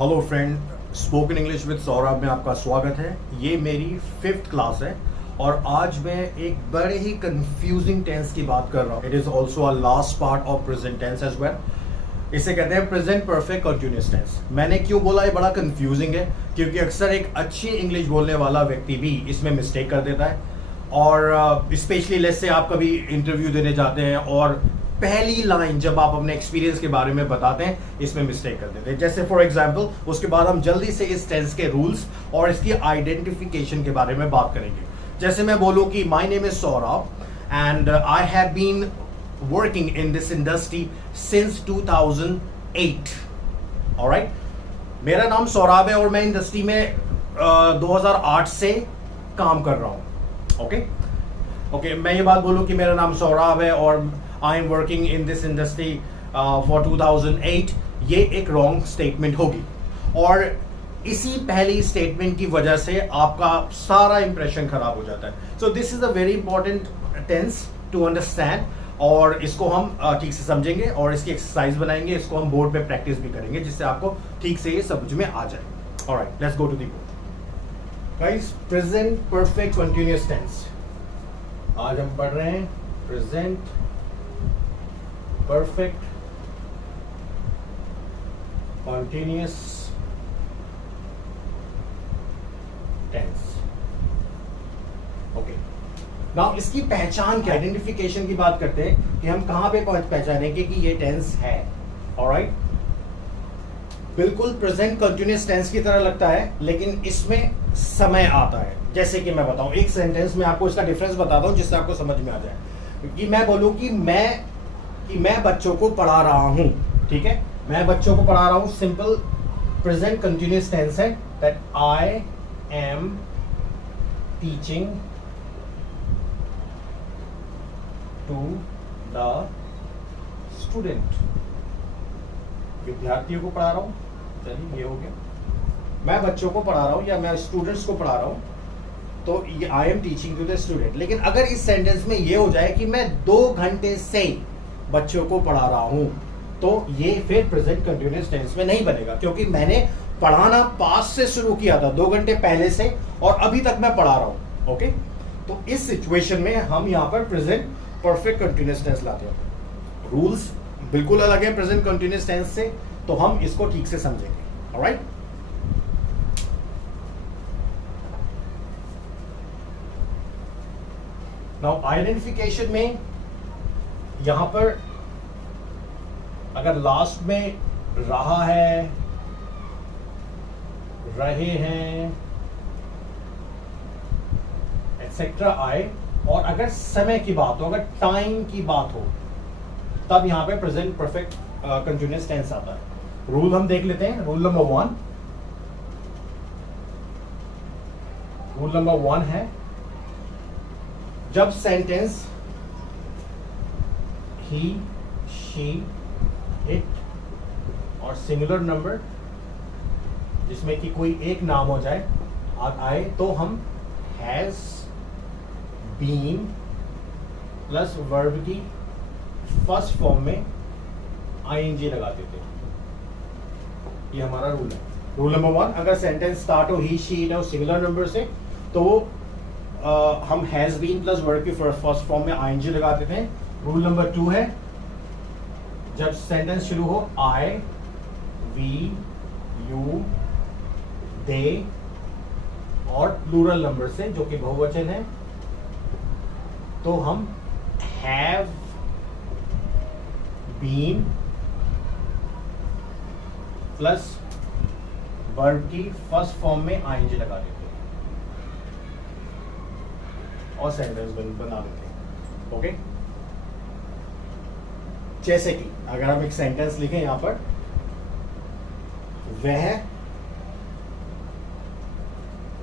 Hello friend, spoken English with Saurabh में आपका स्वागत है। ये मेरी 5th क्लास है और आज मैं एक बड़े ही कंफ्यूजिंग टेंस की बात कर रहा हूँ। It is also a last part of present tense as well. इसे कहते हैं प्रेजेंट परफेक्ट कंटिन्यूअस टेंस। मैंने क्यों बोला ये बड़ा कंफ्यूजिंग है, क्योंकि अक्सर एक अच्छी इंग्लिश बोलने वाला व्यक्ति भी इसमें मिस्टेक कर देता है। और स्पेशली लेट्स से आप कभी इंटरव्यू देने जाते हैं और पहली लाइन जब आप अपने एक्सपीरियंस के बारे में बताते हैं इसमें मिस्टेक कर देते हैं। जैसे फॉर एग्जांपल, उसके बाद हम जल्दी से इस टेंस के रूल्स और इसकी आइडेंटिफिकेशन के बारे में बात करेंगे। जैसे मैं बोलूं कि my name is Saurabh and I have been working in this industry since 2008। Alright, मेरा नाम सौरभ है और मैं इंडस्ट्री में 2008 से काम कर रहा हूं। ओके, मैं ये बात बोलूं कि मेरा नाम सौरभ है और I am working in this industry for 2008, ये एक रॉन्ग स्टेटमेंट होगी और इसी पहली स्टेटमेंट की वजह से आपका सारा इंप्रेशन खराब हो जाता है। So this is a very important tense to understand और इसको हम ठीक से समझेंगे और इसकी एक्सरसाइज बनाएंगे। इसको हम बोर्ड पे प्रैक्टिस भी करेंगे जिससे आपको ठीक से ये समझ में आ जाए। Alright, let's go to the board. Guys, present perfect continuous tense आज हम पढ़ रहे हैं। Present perfect continuous tense. Okay, now इसकी पहचान क्या, आइडेंटिफिकेशन की बात करते हैं कि हम कहां पे पहचानेंगे कि ये टेंस है। ऑलराइट, बिल्कुल प्रेजेंट कंटीन्यूअस टेंस की तरह लगता है लेकिन इसमें समय आता है। जैसे कि मैं बताऊं, एक सेंटेंस में आपको इसका डिफरेंस बताता हूं जिससे आपको समझ में आ जाए। कि मैं बोलूं कि मैं बच्चों को पढ़ा रहा हूं, ठीक है, मैं बच्चों को पढ़ा रहा हूं, सिंपल प्रेजेंट कंटीन्यूअस टेंस है that I am teaching to the student. विद्यार्थियों को पढ़ा रहा हूं, चलिए ये हो गया। मैं बच्चों को पढ़ा रहा हूं या मैं स्टूडेंट्स को पढ़ा रहा हूं, तो ये I am teaching to the student. लेकिन अगर इस सेंटेंस में ये हो जाए कि मैं 2 घंटे से बच्चों को पढ़ा रहा हूं, तो ये फिर प्रेजेंट कंटीन्यूअस टेंस में नहीं बनेगा, क्योंकि मैंने पढ़ाना पास्ट से शुरू किया था 2 घंटे पहले से और अभी तक मैं पढ़ा रहा हूं। ओके, तो इस सिचुएशन में हम यहां पर प्रेजेंट परफेक्ट कंटीन्यूअस टेंस लाते हैं। रूल्स बिल्कुल अलग है प्रेजेंट कंटीन्यूअस टेंस से, तो हम इसको ठीक से समझेंगे। ऑलराइट, नाउ आइडेंटिफिकेशन में यहां पर अगर लास्ट में रहा है, रहे हैं एक्सेट्रा आए और अगर समय की बात हो, अगर टाइम की बात हो, तब यहां पे प्रेजेंट परफेक्ट कंटीन्यूअस टेंस आता है। रूल हम देख लेते हैं। रूल नंबर 1 है, जब सेंटेंस ही, शी, इट और सिंगुलर नंबर जिसमें कि कोई एक नाम हो जाए आए, तो हम हैज, बीन प्लस वर्ब की फर्स्ट फॉर्म में आईएनजी लगा देते हैं। ये हमारा रूल है। रूल नंबर 1, अगर सेंटेंस स्टार्ट हो ही, शी, इट और सिंगुलर नंबर से, तो हम हैज बीन प्लस वर्ब की फर्स्ट फॉर्म में आईएनजी लगा देते हैं। रूल नंबर 2 है, जब सेंटेंस शुरू हो आई, वी, यू, दे और प्लूरल नंबर से जो कि बहुवचन है, तो हम हैव बीन प्लस वर्ब की फर्स्ट फॉर्म में आईएनजी लगा देते हैं और सेंटेंस बना देते हैं। ओके, जैसे कि अगर हम एक सेंटेंस लिखें यहां पर, वह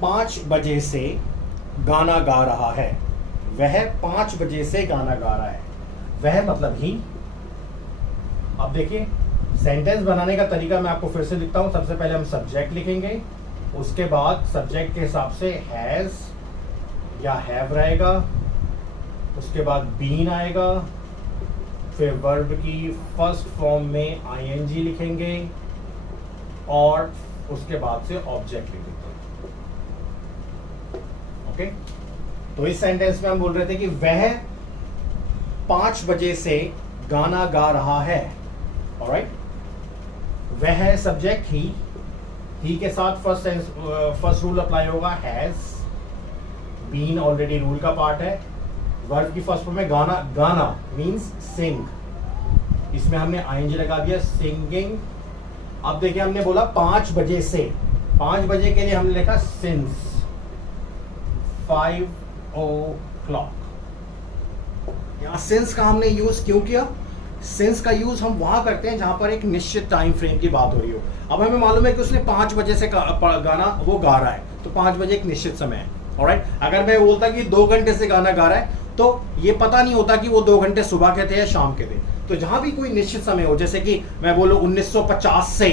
5 बजे से गाना गा रहा है। वह 5 बजे से गाना गा रहा है, वह मतलब ही। अब देखिए, सेंटेंस बनाने का तरीका मैं आपको फिर से लिखता हूं। सबसे पहले हम सब्जेक्ट लिखेंगे, उसके बाद सब्जेक्ट के हिसाब से हैज या हैव रहेगा, उसके बाद बीन आएगा, फिर वर्ब की फर्स्ट फॉर्म में आईएनजी लिखेंगे और उसके बाद से ऑब्जेक्ट लिख देते हैं। ओके, तो इस सेंटेंस में हम बोल रहे थे कि वह 5 बजे से गाना गा रहा है। ऑलराइट, वह सब्जेक्ट ही के साथ फर्स्ट रूल अप्लाई होगा, हैज बीन ऑलरेडी रूल का पार्ट है। वर्ब की फर्स्ट फॉर्म में गाना, गाना मींस सिंग, इसमें हमने आईएनजी लगा दिया, सिंगिंग। अब देखिए हमने बोला 5 बजे से, 5 बजे के लिए हमने लिखा सिंस 5 o'clock। यहां सिंस का हमने यूज क्यों किया? सिंस का यूज हम वहां करते हैं जहां पर एक निश्चित टाइम फ्रेम की बात हो रही हो। अब हमें मालूम है कि उसने 5 बजे से गाना वो गा रहा है, तो 5 बजे एक निश्चित समय है। ऑलराइट, अगर मैं बोलता कि 2 घंटे से गाना गा रहा है, तो ये पता नहीं होता कि वो 2 घंटे सुबह के थे या शाम के थे। तो जहां भी कोई निश्चित समय हो, जैसे कि मैं बोलूं 1950 से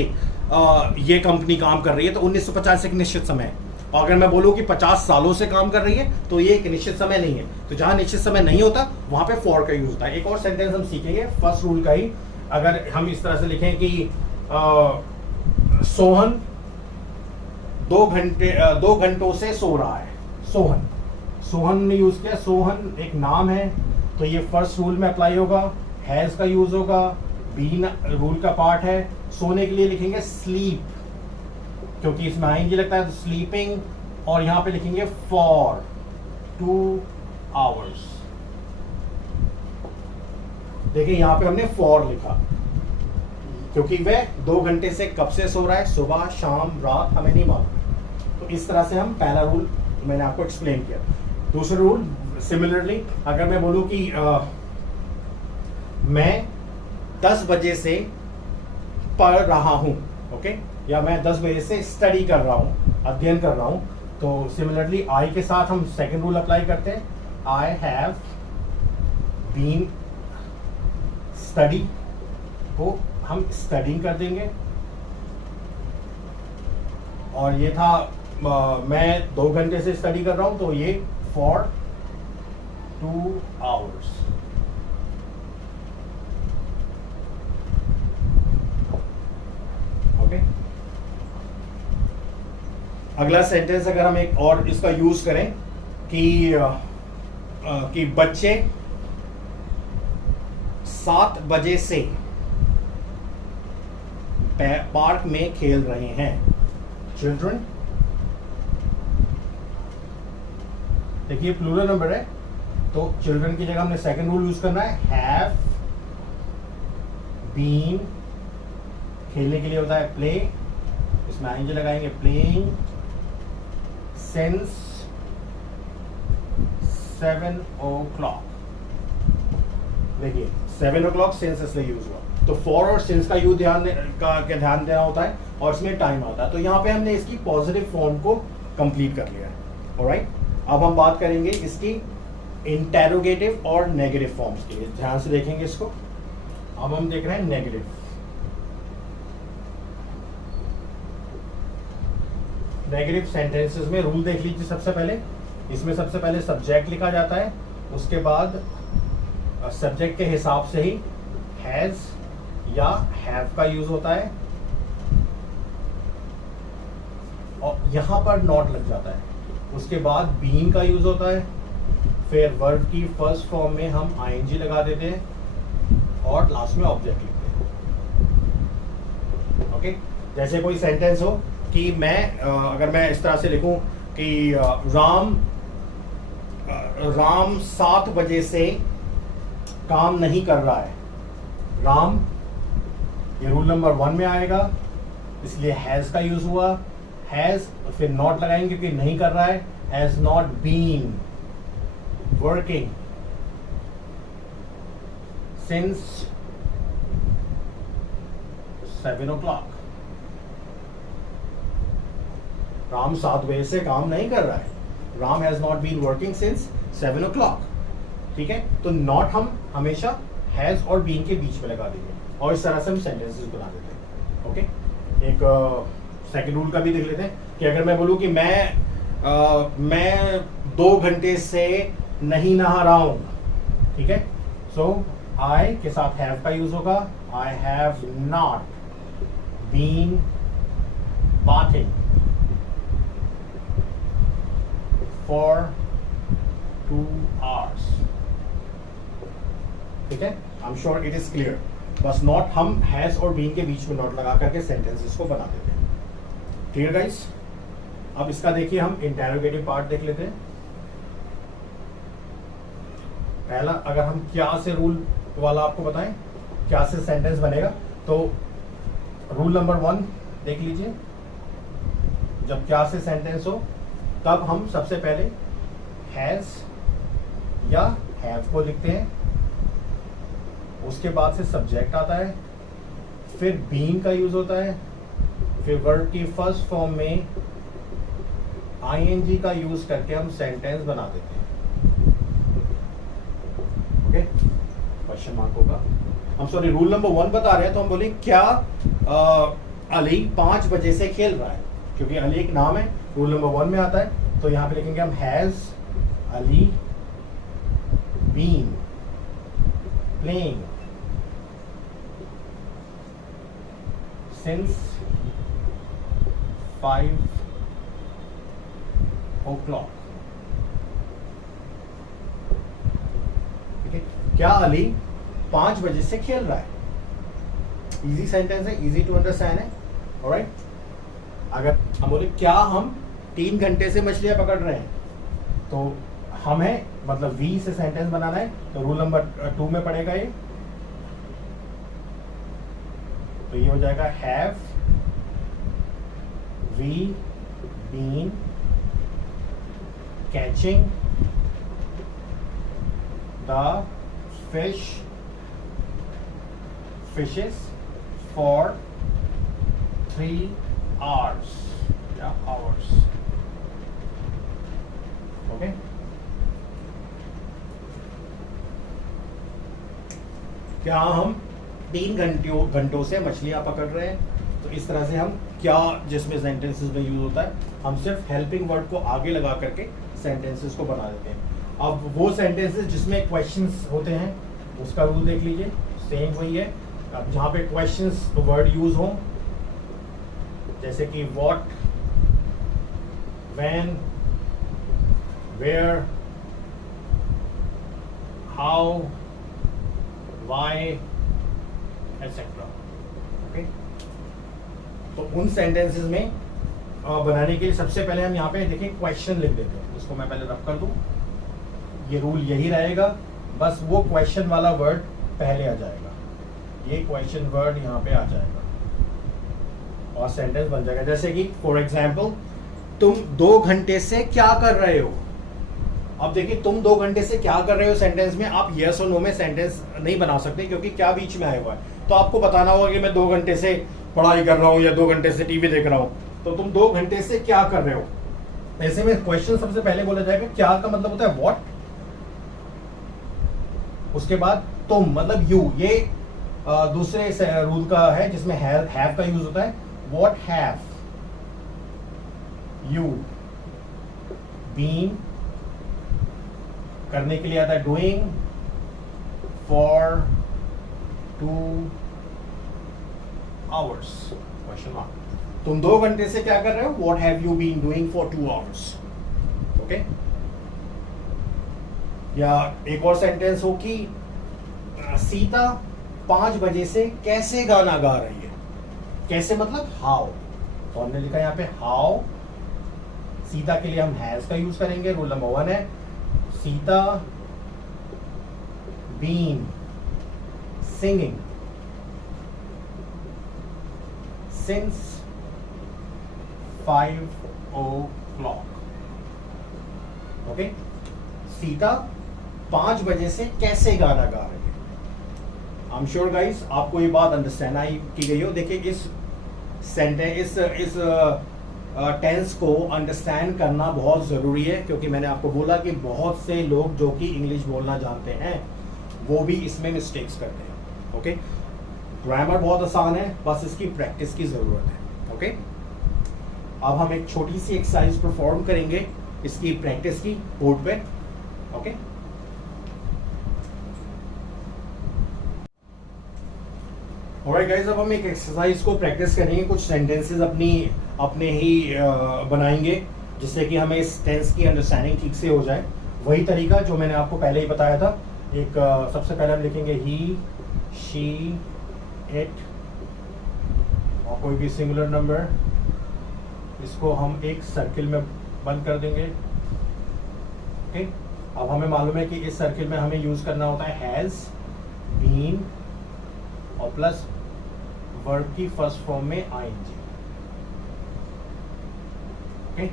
ये कंपनी काम कर रही है, तो 1950 एक निश्चित समय है। और अगर मैं बोलूं कि 50 सालों से काम कर रही है, तो ये एक निश्चित समय नहीं है। तो जहां निश्चित समय नहीं होता वहां पे फॉर का यूज होता है। एक और सेंटेंस हम सीखेंगे फर्स्ट रूल का ही। अगर हम इस तरह से लिखें कि सोहन 2 घंटों से सो रहा है। सोहन ने यूज किया, सोहन एक नाम है, तो ये फर्स्ट रूल में अप्लाई होगा, हैज का यूज होगा, बीन रूल का पार्ट है। सोने के लिए लिखेंगे स्लीप, क्योंकि इसमें आईएनजी लगता है, तो स्लीपिंग। और यहां पे लिखेंगे फॉर 2 hours। देखिए यहां पे हमने फॉर लिखा, क्योंकि वह 2 घंटे से कब से सो रहा है, सुबह, शाम, रात, हमें नहीं मालूम। तो इस तरह से हम पहला रूल मैंने आपको एक्सप्लेन किया। दूसरा रूल सिमिलरली, अगर मैं बोलूं कि मैं 10 बजे से पढ़ रहा हूं, ओके, या मैं 10 बजे से स्टडी कर रहा हूं, अध्ययन कर रहा हूं, तो सिमिलरली आई के साथ हम सेकंड रूल अप्लाई करते हैं, आई हैव बीन स्टडी को हम स्टडिंग कर देंगे। और ये था मैं 2 घंटे से स्टडी कर रहा हूं, तो ये फॉर 2 hours। ओके, अगला सेंटेंस अगर हम एक और इसका यूज करें कि बच्चे 7 बजे से पार्क में खेल रहे हैं। चिल्ड्रन, देखिए प्लूरल नंबर है, तो चिल्ड्रन की जगह हमने सेकंड रूल यूज करना है, हैव बीन। खेलने के लिए होता है प्ले, इसमें आईएनजी लगाएंगे, प्लेइंग सिंस 7 o'clock। देखिए 7 o'clock सिंस इसलिए यूज हुआ, तो फॉर और सिंस का यूज ध्यान देना होता है, और इसमें टाइम आता है। तो यहाँ पे हमने इसकी पॉजिटिव फॉर्म को कंप्लीट कर लिया है। ऑलराइट, अब हम बात करेंगे इसकी इंटेरोगेटिव और नेगेटिव फॉर्म्स के लिए। ध्यान से देखेंगे इसको। अब हम देख रहे हैं नेगेटिव। नेगेटिव सेंटेंसेस में रूल देख लीजिए। सबसे पहले इसमें सबसे पहले सब्जेक्ट लिखा जाता है, उसके बाद सब्जेक्ट के हिसाब से ही हैज या हैव का यूज होता है, और यहां पर नॉट लग जाता है। उसके बाद बीन का यूज होता है, फिर वर्ब की फर्स्ट फॉर्म में हम आईएनजी लगा देते हैं, और लास्ट में ऑब्जेक्ट लिखते हैं। ओके, जैसे कोई सेंटेंस हो कि मैं अगर मैं इस तरह से लिखूं कि राम 7 बजे से काम नहीं कर रहा है। राम ये रूल नंबर 1 में आएगा, इसलिए हैज का यूज हुआ, हैज फिर नॉट लगाएंगे क्योंकि नहीं कर रहा है, has not been working since 7 o'clock। Ram 7 बजे से काम नहीं कर रहा है, Ram has not been working since 7 o'clock। ठीक है, तो नॉट हम हमेशा हैज और बीन के बीच में लगा देंगे, और इस तरह से हम सेंटेंसेस बना देते हैं। ओके, एक सेकंड रूल का भी देख लेते हैं कि अगर मैं बोलूं कि मैं 2 घंटे से नहीं नहा रहा हूं, ठीक है, सो आई के साथ हैव का यूज होगा, I have not been bathing for 2 hours. ठीक है, I am sure it is clear. बस नॉट हम हैज और बीन के बीच में नॉट लगा करके सेंटेंसेस को बना देते हैं. Clear guys? अब इसका देखिए हम इंटेरोगेटिव पार्ट देख लेते हैं. पहला, अगर हम क्या से रूल वाला आपको बताएं, क्या से सेंटेंस बनेगा, तो रूल नंबर 1 देख लीजिए. जब क्या से सेंटेंस हो तब हम सबसे पहले हैज या हैव को लिखते हैं. उसके बाद से सब्जेक्ट आता है, फिर बीन का यूज होता है, फिर वर्ब की फर्स्ट फॉर्म में आईएनजी का यूज करके हम सेंटेंस बना देते हैं. ओके, क्वेश्चन मार्क होगा. हम सॉरी रूल नंबर 1 बता रहे हैं, तो हम बोले क्या अली 5 बजे से खेल रहा है, क्योंकि अली एक नाम है, रूल नंबर 1 में आता है. तो यहां पे लिखेंगे हम has Ali been playing since 5 o'clock. ठीक है, क्या अली 5 बजे से खेल रहा है. इजी सेंटेंस है, इजी टू अंडरस्टैंड है. ऑलराइट, अगर हम बोले क्या हम 3 घंटे से मछलियां पकड़ रहे हैं, तो हमें मतलब वी से सेंटेंस बनाना है, तो रूल नंबर 2 में पड़ेगा ये. तो ये हो जाएगा have we been catching the fishes for 3 hours या hours. ओके, क्या हम 3 घंटों से मछलियां पकड़ रहे हैं. तो इस तरह से हम क्या जिसमें सेंटेंसेस में यूज होता है, हम सिर्फ हेल्पिंग वर्ड को आगे लगा करके सेंटेंसेस को बना देते हैं. अब वो सेंटेंसेस जिसमें क्वेश्चंस होते हैं, उसका रूल देख लीजिए, सेम वही है. अब जहां पे क्वेश्चंस वर्ड यूज हो, जैसे कि what, when, where, how, why etcetera. Okay, तो उन सेंटेंसेस में बनाने के लिए सबसे पहले हम यहाँ पे देखिए क्वेश्चन लिख देते हैं. इसको मैं पहले रब कर दूं. ये रूल यही रहेगा, बस वो क्वेश्चन वाला वर्ड पहले आ जाएगा, ये क्वेश्चन वर्ड यहाँ पे आ जाएगा और सेंटेंस बन जाएगा. जैसे कि फॉर एग्जाम्पल, तुम 2 घंटे से क्या कर रहे हो. अब देखिए, तुम 2 घंटे से क्या कर रहे हो सेंटेंस में आप यस और नो में सेंटेंस नहीं बना सकते, क्योंकि क्या बीच में आया हुआ है. तो आपको बताना होगा कि मैं 2 घंटे से पढ़ाई कर रहा हूँ या 2 घंटे से टीवी देख रहा हूँ. तो तुम 2 घंटे से क्या कर रहे हो. ऐसे में क्वेश्चन सबसे पहले बोला जाएगा. क्या का मतलब होता है व्हाट, उसके बाद तुम मतलब यू. ये दूसरे रूल का है जिसमें हैव का यूज होता है. व्हाट हैव यू बीन, करने के लिए आता है doing for 2 hours question mark. तुम 2 घंटे से क्या कर रहे हो, what have you been doing for 2 hours. Okay, या एक और सेंटेंस हो कि सीता 5 बजे से कैसे गाना गा रही है. कैसे मतलब हाउ. तो हमने लिखा यहाँ पे हाउ. सीता के लिए हम हैज का यूज करेंगे. रूल नंबर 1 है Sita been singing since 5 o'clock. Okay, Sita 5 बजे से कैसे गाना गा रही है. आई एम श्योर गाइस आपको ये बात अंडरस्टैंड आई की गई हो. देखिए, इस सेंटेंस इस टेंस को अंडरस्टैंड करना बहुत ज़रूरी है, क्योंकि मैंने आपको बोला कि बहुत से लोग जो कि इंग्लिश बोलना जानते हैं वो भी इसमें मिस्टेक्स करते हैं. ओके, ग्रामर बहुत आसान है, बस इसकी प्रैक्टिस की ज़रूरत है. ओके, अब हम एक छोटी सी एक्सरसाइज परफॉर्म करेंगे इसकी प्रैक्टिस की बोर्ड पे. ओके, ऑलराइट गाइस, अब हम एक एक्सरसाइज को प्रैक्टिस करेंगे, कुछ सेंटेंसेस अपने ही बनाएंगे जिससे कि हमें इस टेंस की अंडरस्टैंडिंग ठीक से हो जाए। वही तरीका जो मैंने आपको पहले ही बताया था। एक सबसे पहले हम लिखेंगे ही, शी, इट और कोई भी सिंगुलर नंबर, इसको हम एक सर्किल में बंद कर देंगे। ओके, अब हमें मालूम है कि इस सर्किल में हमें यूज करना होता है हैज, बीन और प्लस वर्ब की फर्स्ट फॉर्म में आईएनजी। ओके,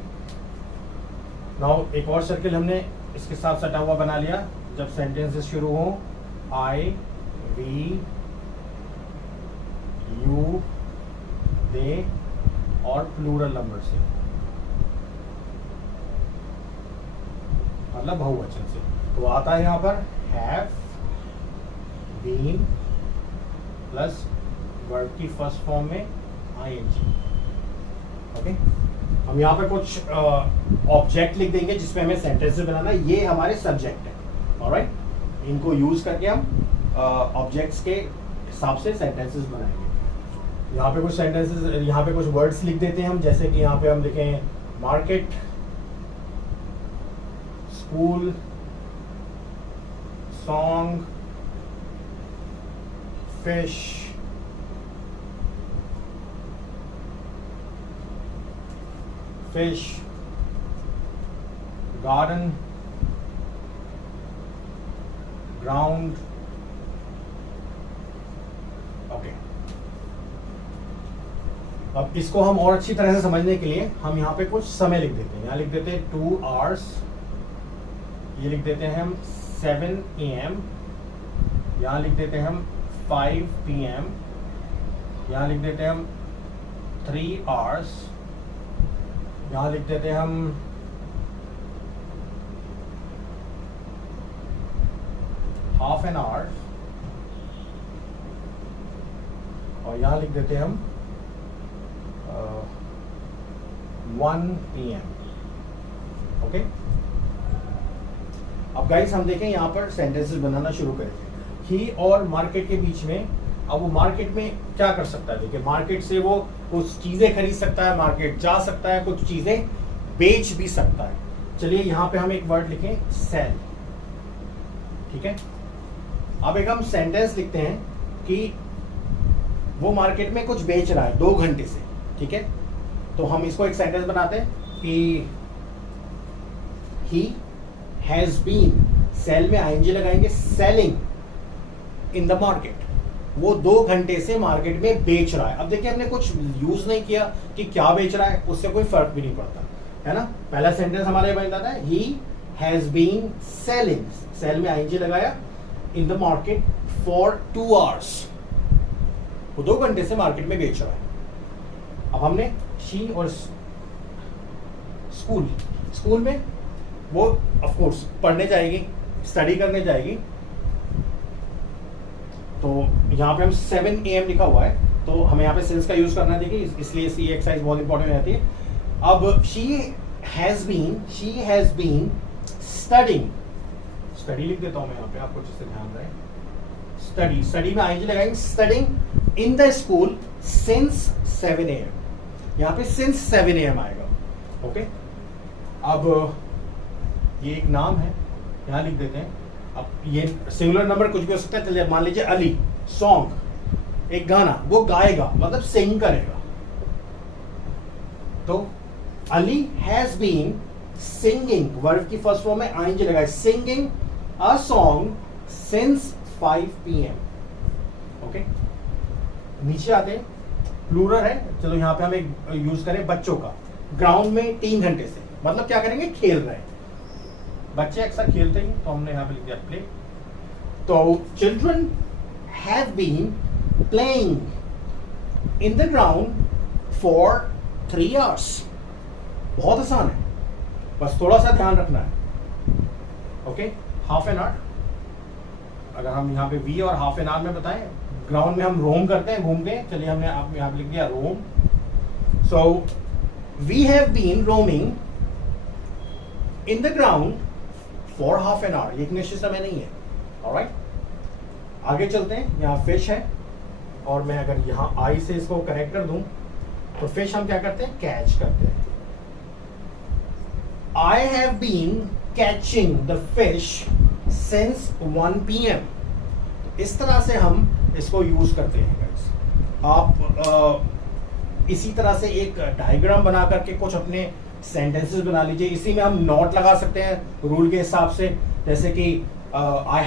नाउ एक और सर्किल हमने इसके साथ सटा हुआ बना लिया। जब सेंटेंसेस शुरू हो आई, वी, यू, दे और प्लूरल नंबर से, मतलब बहुवचन से, तो आता है यहाँ पर हैव, बीन प्लस वर्ब की फर्स्ट फॉर्म में आईएनजी। ओके, हम यहाँ पे कुछ ऑब्जेक्ट लिख देंगे जिसमें हमें सेंटेंसेस बनाना है। ये हमारे सब्जेक्ट है। ऑलराइट, इनको यूज करके हम ऑब्जेक्ट्स के हिसाब से सेंटेंसेस बनाएंगे। यहाँ पे कुछ सेंटेंसेस, यहाँ पे कुछ वर्ड्स लिख देते हैं हम, जैसे कि यहाँ पे हम लिखें market, school, song, fish, garden, ground. Okay, अब इसको हम और अच्छी तरह से समझने के लिए हम यहाँ पे कुछ समय लिख देते हैं। यहाँ लिख देते हैं 2 hours, ये लिख देते हैं हम 7 AM, यहाँ लिख देते हैं हम 5 PM, यहाँ लिख देते हैं हम 3 hours, यहाँ लिख देते हैं हम 1/2 an hour और यहाँ लिख देते हैं हम 1 PM। ओके, अब गाइस हम देखें यहाँ पर सेंटेंसेस बनाना शुरू करें। ही और मार्केट के बीच में, अब वो मार्केट में क्या कर सकता है? देखिए, मार्केट से वो कुछ चीजें खरीद सकता है, मार्केट जा सकता है, कुछ चीजें बेच भी सकता है। चलिए यहाँ पे हम एक वर्ड लिखें सेल। ठीक है, अब एक हम सेंटेंस लिखते हैं कि वो मार्केट में कुछ बेच रहा है 2 घंटे से। ठीक है, तो हम इसको एक सेंटेंस बनाते हैं कि ही हैज बीन, सेल में आईएनजी लगाएंगे, सेलिंग इन द मार्केट, वो 2 घंटे से मार्केट में बेच रहा है। अब देखिए, हमने कुछ यूज नहीं किया कि क्या बेच रहा है, उससे कोई फर्क भी नहीं पड़ता है ना। पहला सेंटेंस हमारा ये बन जाता है he has been selling, sell में आईएनजी लगाया, in the market for 2 hours, वो 2 घंटे से मार्केट में बेच रहा है। अब हमने शी और स्कूल में वो ऑफ कोर्स पढ़ने जाएगी, स्टडी करने जाएगी, तो यहाँ पे हम 7 AM लिखा हुआ है, तो हमें यहाँ पे सिंस का यूज करना है। देखिए, इसलिए सी एक्सरसाइज बहुत इंपॉर्टेंट हो जाती है। अब she has been studying, study लिख देता हूं मैं यहाँ पे, आपको जिससे ध्यान रहे। स्टडी में आईएनजी लगाएंगे, studying in the school since 7 AM, यहाँ पे सिंस 7 AM आएगा। ओके, अब ये एक नाम है, यहाँ लिख देते हैं। अब ये सिंगुलर नंबर कुछ भी हो सकता है। चलिए मान लीजिए अली, सॉन्ग एक गाना, वो गाएगा मतलब सिंग करेगा, तो Ali has been singing, verb की फर्स्ट फॉर्म में आईएनजी लगाए, singing a song since 5 PM। ओके, नीचे आते हैं, प्लूरल है, चलो यहाँ पे हम एक यूज करें बच्चों का, ग्राउंड में 3 घंटे से, मतलब क्या करेंगे, खेल रहे हैं। बच्चे अक्सर खेलते ही, तो हमने यहाँ पे लिख दिया प्ले। तो children have been playing in the ground for 3 hours। बहुत आसान है, बस थोड़ा सा ध्यान रखना है। ओके, 1/2 an hour, अगर हम यहाँ पे वी और 1/2 an hour में बताएं, ग्राउंड में हम रोम करते हैं, घूमते हैं। चलिए हमने आप यहाँ पे लिख दिया roam. So we have been roaming in the ground for 1/2 an hour, ये एक निश्चित समय नहीं है। ऑलराइट, आगे चलते हैं। यहाँ फिश है और मैं अगर यहाँ आई से इसको कनेक्ट कर दूं तो फिश हम क्या करते हैं, कैच करते हैं. I have been catching the fish since 1 PM. इस तरह से हम इसको यूज करते हैं गाइस. आप इसी तरह से एक डायग्राम बना करके कुछ अपने सेंटेंसेस बना लीजिए. इसी में हम नोट लगा सकते हैं रूल के हिसाब से, जैसे कि I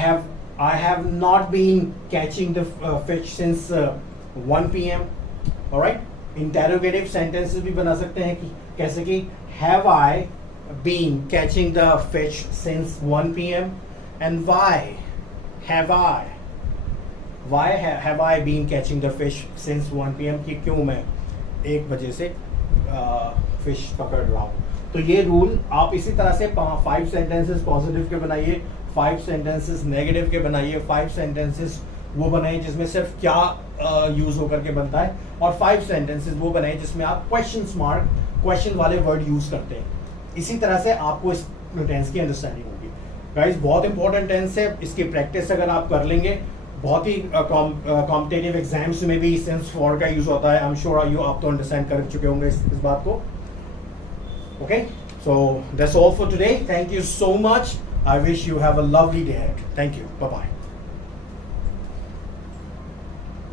have not been catching the fish since 1 PM. Alright. Interrogative sentences भी बना सकते हैं कि कैसे कि have I been catching the fish since 1 PM and why have I been catching the fish since 1 PM, कि क्यों मैं 1 बजे से फिश पकड़ रहा हूँ. तो ये रूल आप इसी तरह से 5 सेंटेंसेस पॉजिटिव के बनाइए, 5 सेंटेंसेस नेगेटिव के बनाइए, 5 सेंटेंसेस वो बनाइए जिसमें सिर्फ क्या यूज होकर के बनता है, और 5 सेंटेंसेस वो बनाइए जिसमें आप क्वेश्चन वाले वर्ड यूज करते हैं. इसी तरह से आपको इस टेंस की अंडरस्टैंडिंग होगी. गाइस बहुत इंपॉर्टेंट टेंस है. इसकी प्रैक्टिस अगर आप कर लेंगे, बहुत ही कॉम्पिटेटिव एग्जाम्स में भी सिंस फॉर का यूज होता है. आई एम श्योर आप तो अंडरस्टैंड कर चुके होंगे इस बात को. Okay, so that's all for today. Thank you so much. I wish you have a lovely day ahead. Thank you. Bye-bye.